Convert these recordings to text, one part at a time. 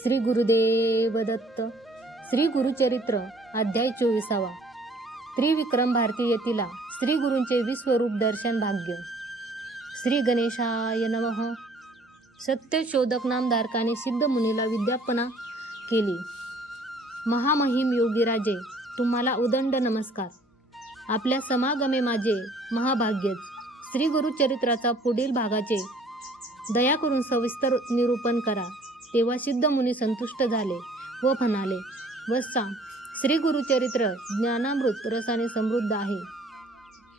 श्री गुरुदेव दत्त. श्री गुरुचरित्र अध्याय 24. त्रिविक्रम भारती येथील श्री गुरूंचे विश्वरूप दर्शन भाग्य. श्री गणेशाय नमः. सत्यशोधक नामधारकाने सिद्ध मुनीला विद्यापना केली. महामहिम योगीराजे, तुम्हाला उदंड नमस्कार. आपल्या समागमे माझे महाभाग्यच. श्री गुरुचरित्राचा पुढील भागाचे दया करून सविस्तर निरूपण करा. तेव्हा सिद्ध मुनी संतुष्ट झाले व म्हणाले, वत्सा, श्री गुरुचरित्र ज्ञानामृत रसाने समृद्ध आहे.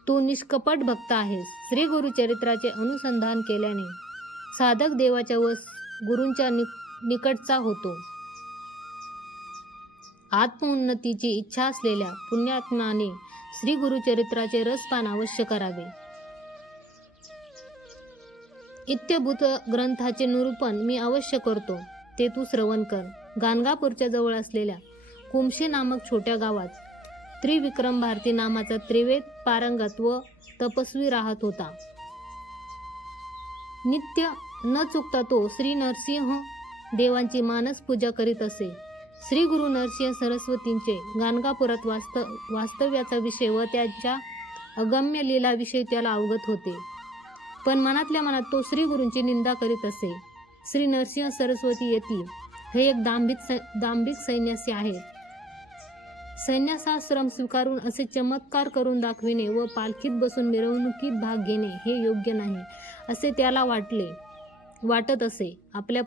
तू निष्कपट भक्त आहेस. श्री गुरुचरित्राचे अनुसंधान केल्याने साधक देवाच्या व गुरूंच्या निकटचा होतो. आत्मोन्नतीची इच्छा असलेल्या पुण्यात्म्याने श्री गुरुचरित्राचे रसपान अवश्य करावे. इत्यभूत ग्रंथाचे निरूपण मी अवश्य करतो, ते तू श्रवण कर. गाणगापूरच्या जवळ असलेल्या कुमशी नामक छोट्या गावात त्रिविक्रम भारती नामाचा त्रिवेद पारंगत व तपस्वी राहत होता. नित्य न चुकता तो श्री नरसिंह देवांची मानस पूजा करीत असे. श्री गुरु नरसिंह सरस्वतींचे गाणगापुरात वास्तव्याचा विषय व त्यांच्या अगम्य लीलाविषयी त्याला अवगत होते. पण मनातल्या मनात तो श्री गुरूंची निंदा करीत असे. श्री नरसिंह सरस्वती येथील हे एक दांभिक संन्यासी आहेत. संन्यासाश्रम स्वीकारून असे चमत्कार करून दाखविणे व पालखीत बसून मिरवणुकीत भाग घेणे हे योग्य नाही असे त्याला वाटत असे. आपल्या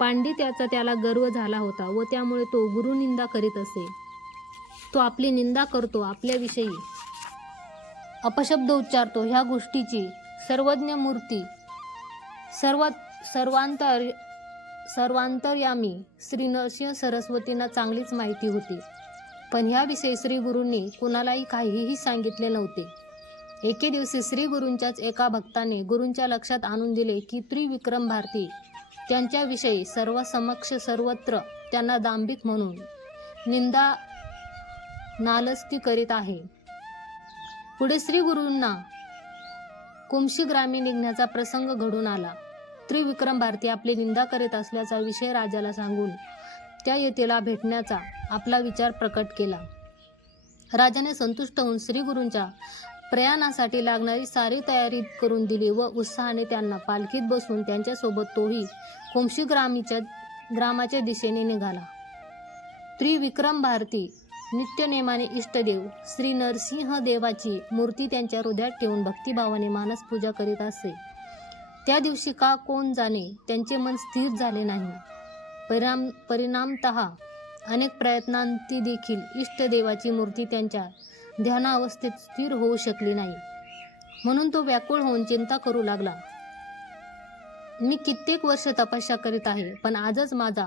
पांडित्याचा त्याला गर्व झाला होता व त्यामुळे तो गुरुनिंदा करीत असे. तो आपली निंदा करतो, आपल्याविषयी अपशब्द उच्चारतो. ह्या गोष्टीची सर्वज्ञ मूर्ती सर्वांतर्यामी श्री नरसिंह सरस्वतींना चांगलीच माहिती होती. पण ह्याविषयी श्री गुरूंनी कुणालाही काहीही सांगितले नव्हते. एके दिवशी श्री गुरूंच्याच एका भक्ताने गुरूंच्या लक्षात आणून दिले की त्रिविक्रम भारती त्यांच्याविषयी सर्वसमक्ष सर्वत्र त्यांना दांभिक म्हणून निंदा नालस्ती करीत आहे. पुढे श्री गुरूंना कुमशी ग्रामी निघण्याचा प्रसंग घडून आला. त्रिविक्रम भारती आपली निंदा करीत असल्याचा विषय राजाला सांगून त्या येथेला भेटण्याचा आपला विचार प्रकट केला. राजाने संतुष्ट होऊन श्री गुरूंच्या प्रयाणासाठी लागणारी सारी तयारी करून दिली व उत्साहाने त्यांना पालखीत बसून त्यांच्यासोबत तोही कुमशी ग्रामाच्या दिशेने निघाला. त्रिविक्रम भारती नित्यनेमाने इष्टदेव श्री नरसिंह देवाची मूर्ती त्यांच्या हृदयात ठेवून भक्तिभावाने मानस पूजा करीत असे. त्या दिवशी का कोण जाणे त्यांचे मन स्थिर झाले नाही. परिणामतः अनेक प्रयत्नांती देखील इष्टदेवाची मूर्ती त्यांच्या ध्यानावस्थेत स्थिर होऊ शकली नाही. म्हणून तो व्याकुळ होऊन चिंता करू लागला. मी कित्येक वर्ष तपस्या करीत आहे, पण आजच माझा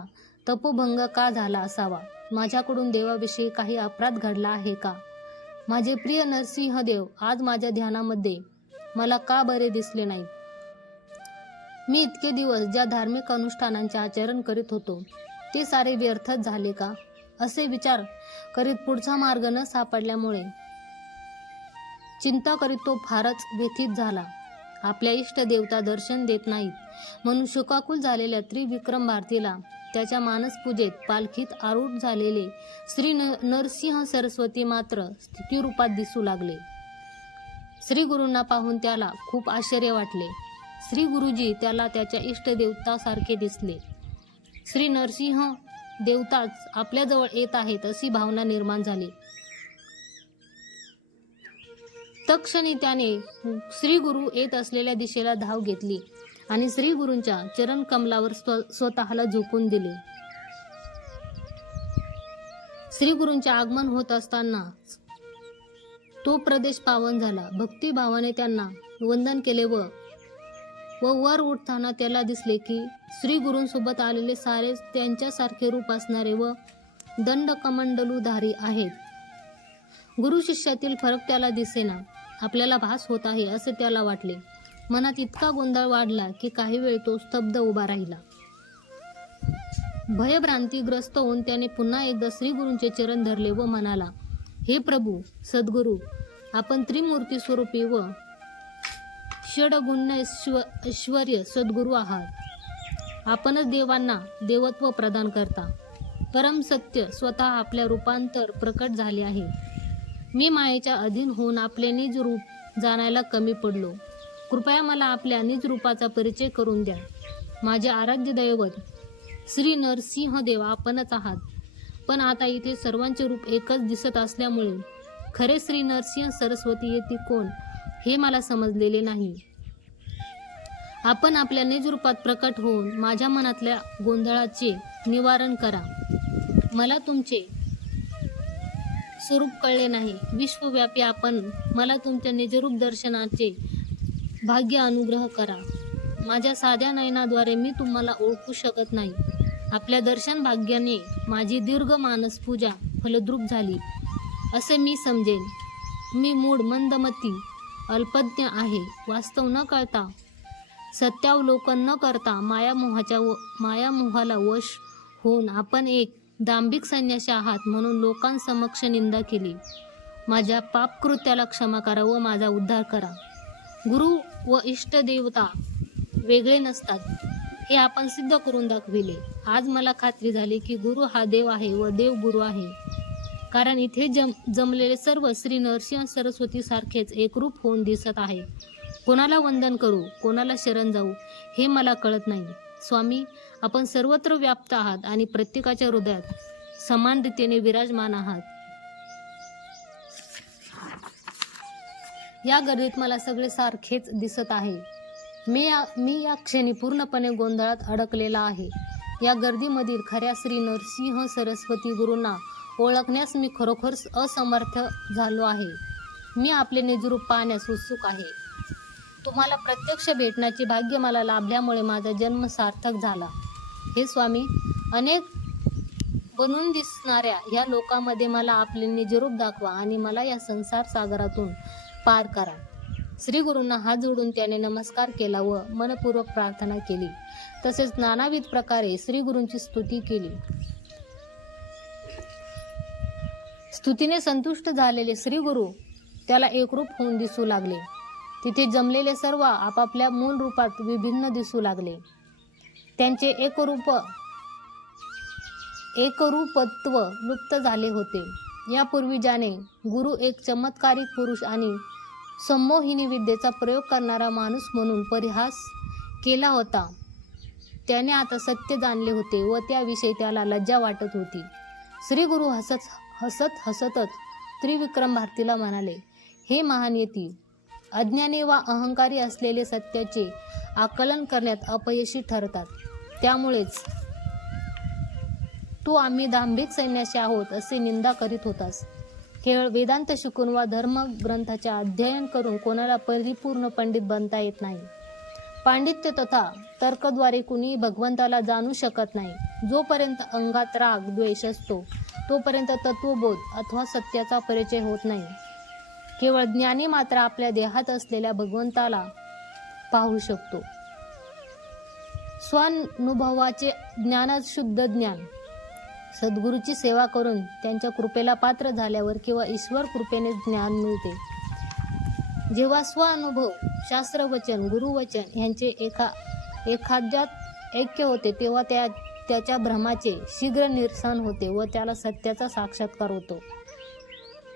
तपोभंग का झाला असावा? माझ्याकडून देवाविषयी काही अपराध घडला आहे का? माझे प्रिय नरसिंहदेव आज माझ्या ध्यानामध्ये मला का बरे दिसले नाही? मी इतके दिवस ज्या धार्मिक अनुष्ठानांचे आचरण करीत होतो ते सारे व्यर्थच झाले का? असे विचार करीत पुढचा मार्ग न सापडल्यामुळे चिंता करीत तो फारच व्यथित झाला. आपल्या इष्ट देवता दर्शन देत नाहीत म्हणून शोकाकुल झालेल्या त्रिविक्रम भारतीला त्याच्या मानसपूजेत पालखीत आरूढ झालेले श्री नरसिंह सरस्वती मात्र स्थितिरूपात दिसू लागले. श्री गुरूंना पाहून त्याला खूप आश्चर्य वाटले. श्री गुरुजी त्याला त्याच्या इष्टदेवतासारखे दिसले. श्री नरसिंह देवताच आपल्याजवळ येत आहेत अशी भावना निर्माण झाली. तत्क्षणी त्याने श्री गुरु येत असलेल्या दिशेला धाव घेतली आणि श्री गुरूंच्या चरण कमलावर स्वतःला झोकून दिले. श्री गुरूंचे आगमन होत असताना तो प्रदेश पावन झाला. भक्तिभावाने त्यांना वंदन केले व वर उठताना त्याला दिसले की श्री गुरूंसोबत आलेले सारे त्यांच्यासारखे रूप असणारे व दंडकमंडलूधारी आहेत. गुरु शिष्यातील फरक त्याला दिसेना. आपल्याला भास होत आहे असे त्याला वाटले. मनात इतका गोंधळ वाढला की काही वेळ तो स्तब्ध उभा राहिला. भयभ्रांतीग्रस्त होऊन त्याने पुन्हा एकदा श्री गुरूंचे चरण धरले व म्हणाला, हे प्रभू सद्गुरू, आपण त्रिमूर्ती स्वरूपी व षडगुण्य ऐश्वर्य सद्गुरू आहात. आपणच देवांना देवत्व प्रदान करता. परम सत्य स्वतः आपल्या रूपांतर प्रकट झाले आहे. मी मायेच्या अधीन होऊन आपले निज रूप जाणायला कमी पडलो. कृपया मला आपल्या निज रूपाचा परिचय करून द्या. माझे आराध्य दैवत श्री नरसिंह देव आपणच आहात. पण आता इथे सर्वांचे रूप एकच दिसत असल्यामुळे खरे श्री नरसिंह सरस्वती येथे कोण हे मला समजलेले नाही. आपण आपल्या निज रूपात प्रकट होऊन माझ्या मनातल्या गोंधळाचे निवारण करा. मला तुमचे स्वरूप कळले नाही. विश्वव्यापी आपण मला तुमच्या निजरूप दर्शनाचे भाग्य अनुग्रह करा. माझ्या साध्या नयनाद्वारे मी तुम्हाला ओळखू शकत नाही. आपल्या दर्शन भाग्याने माझी दीर्घ मानस पूजा फलद्रूप झाली असे मी समजेन. मी मूढ मंदमती अल्पज्ञ आहे. वास्तव न कळता सत्यावलोकन न करता मायामोहाला वश होऊन आपण एक दांभिक संन्यासी आहात म्हणून लोकांसमक्ष निंदा केली. माझ्या पापकृत्याला क्षमा करा व माझा उद्धार करा. गुरु व इष्टदेवता वेगळे नसतात हे आपण सिद्ध करून दाखविले. आज मला खात्री झाली की गुरु हा देव आहे व देव गुरु आहे. कारण इथे जमलेले सर्व श्री नरसिंह सरस्वती सारखेच एकरूप होऊन दिसत आहे. कोणाला वंदन करू, कोणाला शरण जाऊ हे मला कळत नाही. स्वामी, आपण सर्वत्र व्याप्त आहात आणि प्रत्येकाच्या हृदयात समान रीतीने विराजमान आहात. या गर्दीत मला सगळे सारखेच दिसत आहे. मी या क्षणी पूर्णपणे गोंधळात अडकलेला आहे. या गर्दीमधील खऱ्या श्री नरसिंह सरस्वती गुरूंना ओळखण्यास मी खरोखर असमर्थ झालो आहे. मी आपले निजरूप पाहण्यास उत्सुक आहे. तुम्हाला प्रत्यक्ष भेटण्याचे भाग्य मला लाभल्यामुळे माझा जन्म सार्थक झाला. हे स्वामी, अनेक बनून दिसणाऱ्या ह्या लोकांमध्ये मला आपले निजरूप दाखवा आणि मला या संसार सागरातून पार करा. श्री गुरूंना हात जोडून त्याने नमस्कार केला व मनपूर्वक प्रार्थना केली. तसेच नानाविध प्रकारे श्री गुरूंची स्तुती केली. स्तुतीने संतुष्ट झालेले श्री गुरु त्याला एकरूप होऊन दिसू लागले. तिथे जमलेले सर्व आपापल्या मूळ रूपात विभिन्न दिसू लागले. त्यांचे एकरूपत्व लुप्त झाले होते. यापूर्वी ज्याने गुरु एक चमत्कारिक पुरुष आणि संमोहिनी विद्येचा प्रयोग करणारा माणूस म्हणून परिहास केला होता, त्याने आता सत्य जाणले होते व त्याविषयी त्याला लज्जा वाटत होती. श्री गुरु हसतच त्रिविक्रम भारतीला म्हणाले, हे महान यती, अज्ञानी वा अहंकारी असलेले सत्याचे आकलन करण्यात अपयशी ठरतात. त्यामुळेच तू आम्ही दांभिक संन्यासी आहोत असे निंदा करीत होतास. केवळ वेदांत शिकून वा धर्मग्रंथाचे अध्ययन करून कोणाला परिपूर्ण पंडित बनता येत नाही. पांडित्य तथा तर्कद्वारे कुणी भगवंताला जाणू शकत नाही. जोपर्यंत अंगात राग द्वेष असतो तोपर्यंत तत्वबोध अथवा सत्याचा परिचय होत नाही. केवळ ज्ञानी मात्र आपल्या देहात असलेल्या भगवंताला पाहू शकतो. स्वानुभवाचे ज्ञानच शुद्ध ज्ञान. सद्गुरूची सेवा करून त्यांच्या कृपेला पात्र झाल्यावर किंवा ईश्वर कृपेने ज्ञान मिळते. जेव्हा स्वानुभव शास्त्रवचन गुरुवचन यांचे एखाद्यात ऐक्य होते तेव्हा त्याच्या भ्रमाचे शीघ्र निरसन होते व त्याला सत्याचा साक्षात्कार होतो.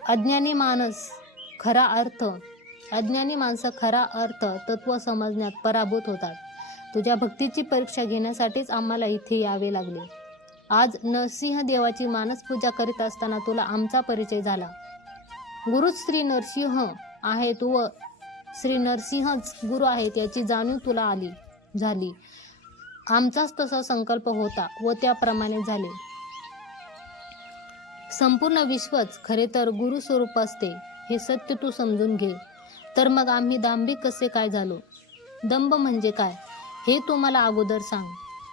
अज्ञानी माणसं खरा अर्थ तत्व समजण्यात पराभूत होतात. तुझ्या भक्तीची परीक्षा घेण्यासाठीच आम्हाला इथे यावे लागले. आज नरसिंह देवाची मानसपूजा करीत असताना तुला आमचा परिचय झाला. गुरुच श्री नरसिंह आहेत व श्री नरसिंहच गुरु आहेत याची जाणीव तुला झाली. आमचाच तसा संकल्प होता व त्याप्रमाणे झाले. संपूर्ण विश्वच खरे तर गुरु स्वरूप असते हे सत्य तू समजून घे. तर मग आम्ही दांभिक कसे काय झालो? दंभ म्हणजे काय हे तू मला अगोदर सांग.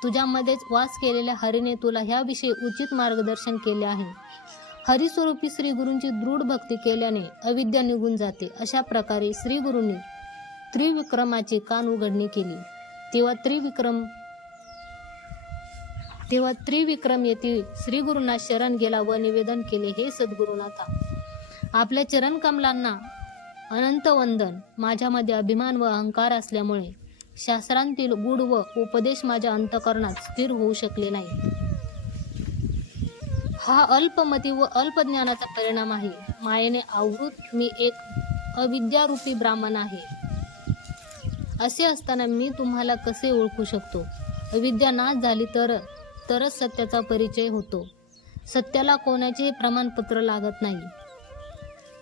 तुझ्यामध्येच वास केलेल्या हरीने तुला ह्याविषयी उचित मार्गदर्शन केले आहे. हरिस्वरूपी श्री गुरूंची दृढ भक्ती केल्याने अविद्या निघून जाते. अशा प्रकारे श्री गुरूंनी त्रिविक्रमाची कान उघडणी केली. तेव्हा त्रिविक्रम येथे श्री गुरूंना शरण गेला व निवेदन केले, हे सद्गुरुनाथा, आपल्या चरण कमलांना अनंत वंदन. माझ्यामध्ये अभिमान व अहंकार असल्यामुळे शास्त्रांतील गूढ व उपदेश माझ्या अंतःकरणात स्थिर होऊ शकले नाही. हा अल्पमती व अल्पज्ञानाचा परिणाम आहे. मायेने आवृत मी एक अविद्यारूपी ब्राह्मण आहे. असे असताना मी तुम्हाला कसे ओळखू शकतो? अविद्या नाश झाली तरच सत्याचा परिचय होतो. सत्याला कोणाचेही प्रमाणपत्र लागत नाही.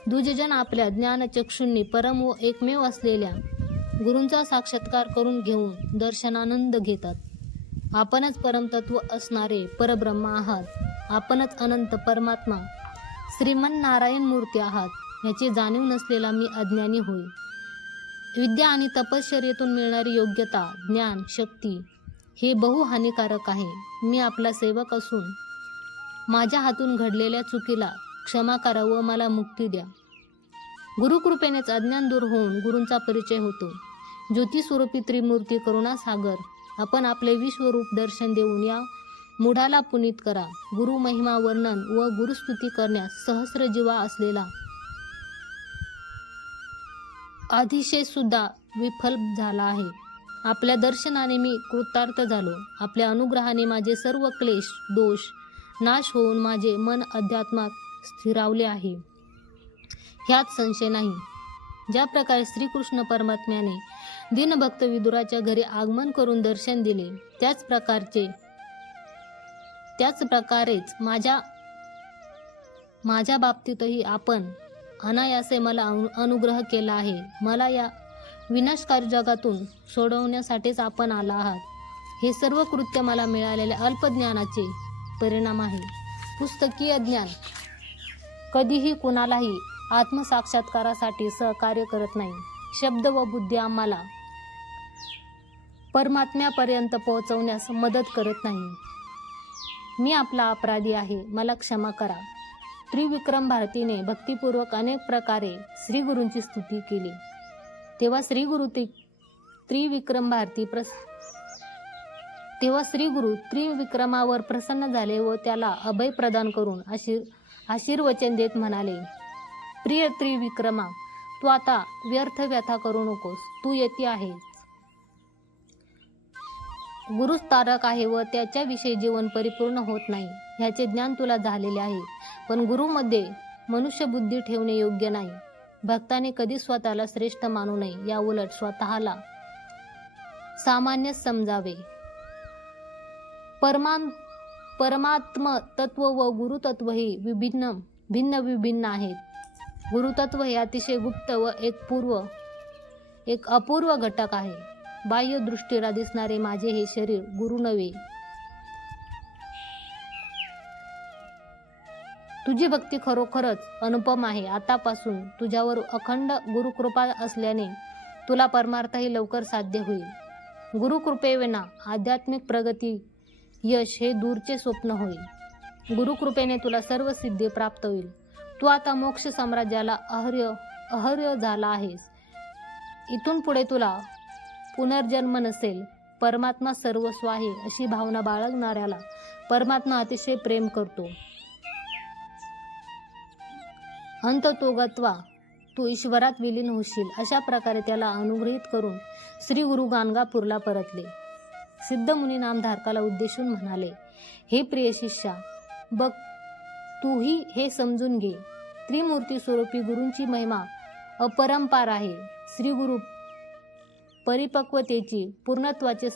दुजजन आपल्या ज्ञानचक्षुंनी परम व एकमेव असलेल्या गुरूंचा साक्षात्कार करून घेऊन दर्शनानंद घेतात. आपणच परमतत्व असणारे परब्रह्म आहात. आपणच अनंत परमात्मा श्रीमन नारायण मूर्ती आहात याची जाणीव नसलेला मी अज्ञानी होय. विद्या आणि तपश्चर्येतून मिळणारी योग्यता, ज्ञान, शक्ती हे बहु हानिकारक आहे. मी आपला सेवक असून माझ्या हातून घडलेल्या चुकीला क्षमा करा व मला मुक्ती द्या. गुरुकृपेनेच अज्ञान दूर होऊन गुरूंचा परिचय होतो. ज्योतिस्वरूपी त्रिमूर्ती करुणासागर, आपण आपले विश्वरूप दर्शन देऊन या मूढाला पुनीत करा. गुरु महिमा वर्णन व गुरुस्तुती करण्यास सहस्र जीवा असलेला आधिशेष सुद्धा विफल झाला आहे. आपल्या दर्शनाने मी कृतार्थ झालो. आपल्या अनुग्रहाने माझे सर्व क्लेश दोष नाश होऊन माझे मन अध्यात्मात स्थिरावले आहे, ह्यात संशय नाही. ज्या प्रकारे श्रीकृष्ण परमात्म्याने दीनभक्त विदुराच्या घरी आगमन करून दर्शन दिले, त्याच प्रकारेच माझ्या बाबतीतही आपण अनायासे मला अनुग्रह केला आहे. मला या विनाशकारी जगातून सोडवण्यासाठीच आपण आला आहात. हे सर्व कृत्य मला मिळालेल्या अल्पज्ञानाचे परिणाम आहे. पुस्तकीय ज्ञान कधीही कुणालाही आत्मसाक्षात्कारासाठी सहकार्य करत नाही. शब्द व बुद्धी आम्हाला परमात्म्यापर्यंत पोहोचवण्यास मदत करत नाही. मी आपला अपराधी आहे, मला क्षमा करा. त्रिविक्रम भारतीने भक्तिपूर्वक अनेक प्रकारे श्रीगुरूंची स्तुती केली. तेव्हा श्रीगुरु त्रिविक्रमावर प्रसन्न झाले व त्याला अभय प्रदान करून आशीर्वचन देत म्हणाले, प्रिय त्रिविक्रमा, तू आता व्यर्थ व्यथा करू नकोस. तू येती आहेस. गुरुच तारक आहे व त्याच्याविषयी जीवन परिपूर्ण होत नाही ह्याचे ज्ञान तुला झालेले आहे. पण गुरुमध्ये मनुष्यबुद्धी ठेवणे योग्य नाही. भक्ताने कधी स्वतःला श्रेष्ठ मानू नये. या उलट स्वतःला सामान्य समजावे. परमात्म तत्व व गुरुतत्व ही भिन्न आहेत. गुरुतत्व हे अतिशय गुप्त व एक अपूर्व घटक आहे. बाह्य दृष्टीला दिसणारे माझे हे शरीर गुरु नव्हे. तुझी भक्ती खरोखरच अनुपम आहे. आतापासून तुझ्यावर अखंड गुरुकृपा असल्याने तुला परमार्थही लवकर साध्य होईल. गुरुकृपेविना आध्यात्मिक प्रगती यश हे दूरचे स्वप्न होईल. गुरुकृपेने तुला सर्व सिद्धी प्राप्त होईल. तू आता मोक्ष साम्राज्याला अहर्य झाला आहेस. इथून पुढे तुला पुनर्जन्म नसेल. परमात्मा सर्वस्व आहे अशी भावना बाळगणाऱ्याला परमात्मा अतिशय प्रेम करतो. अंततोगत्वा तू ईश्वरात विलीन होशील. अशा प्रकारे त्याला अनुग्रहित करून श्री गुरु गाणगापूरला परतले. सिद्धमुनी नामधारकाला उद्देशून म्हणाले, हे प्रिय शिष्या, बघ, तूही हे समजून घे. त्रिमूर्ती स्वरूपी गुरूंची महिमा अपरंपार आहे. श्री गुरु परिपक्वतेची पूर्णत्वाचे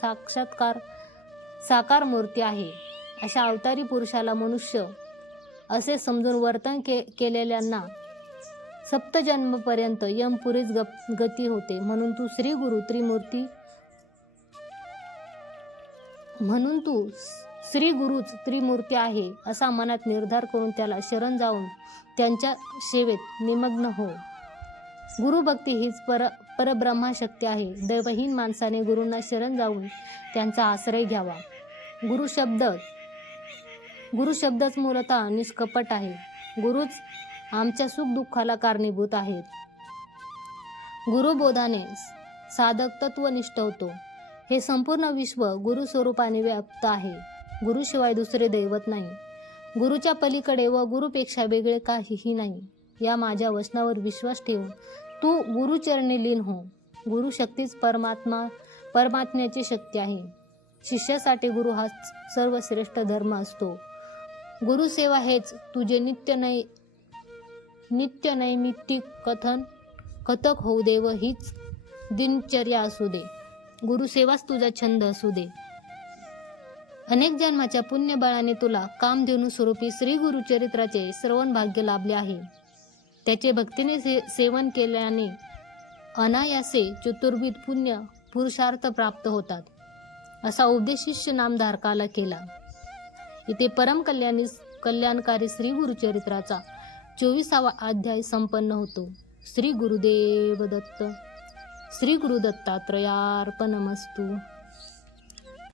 साकार मूर्ती आहे. अशा अवतारी पुरुषाला मनुष्य असे समजून वर्तन केलेल्यांना सप्तजन्मपर्यंत यमपुरीच गती होते. म्हणून तू श्री गुरुच त्रिमूर्ती आहे असा मनात निर्धार करून त्याला शरण जाऊन त्यांच्या सेवेत निमग्न हो. गुरुभक्ती हीच परब्रह्मा शक्ती आहे. दैवहीन माणसाने गुरूंना शरण जाऊन त्यांचा आश्रय घ्यावा. गुरु शब्दच मूलतः निष्कपट आहे. गुरुच आमच्या सुख दुःखाला कारणीभूत आहेत. गुरुबोधाने साधक तत्वनिष्ठ होतो. हे संपूर्ण विश्व गुरु स्वरूपाने व्याप्त आहे. गुरुशिवाय दुसरे दैवत नाही. गुरुच्या पलीकडे व गुरुपेक्षा वेगळे काहीही नाही. या माझ्या वचनावर विश्वास ठेवून तू गुरुचरणी लीन हो. गुरु शक्तीच परमात्म्याची शक्ती आहे. शिष्यासाठी गुरु हा सर्वश्रेष्ठ धर्म असतो. गुरुसेवा हेच तुझे नित्य नैमित्तिक कथक होऊ दे व हीच दिनचर्या असू दे. गुरुसेवाच तुझा छंद असू दे. अनेक जन्माच्या पुण्यबळाने तुला कामधेनू स्वरूपी श्री गुरुचरित्राचे श्रवण भाग्य लाभले आहे. त्याचे भक्तीने सेवन केल्याने अनायासे चतुर्विध पुण्य पुरुषार्थ प्राप्त होतात, असा उपदेश शिष्य नामधारकाला केला. इथे परम कल्याणकारी श्री गुरुचरित्राचा 24वा अध्याय संपन्न होतो. श्री गुरुदेव दत्त. श्री गुरुदत्तात्रयार्पणमस्तु.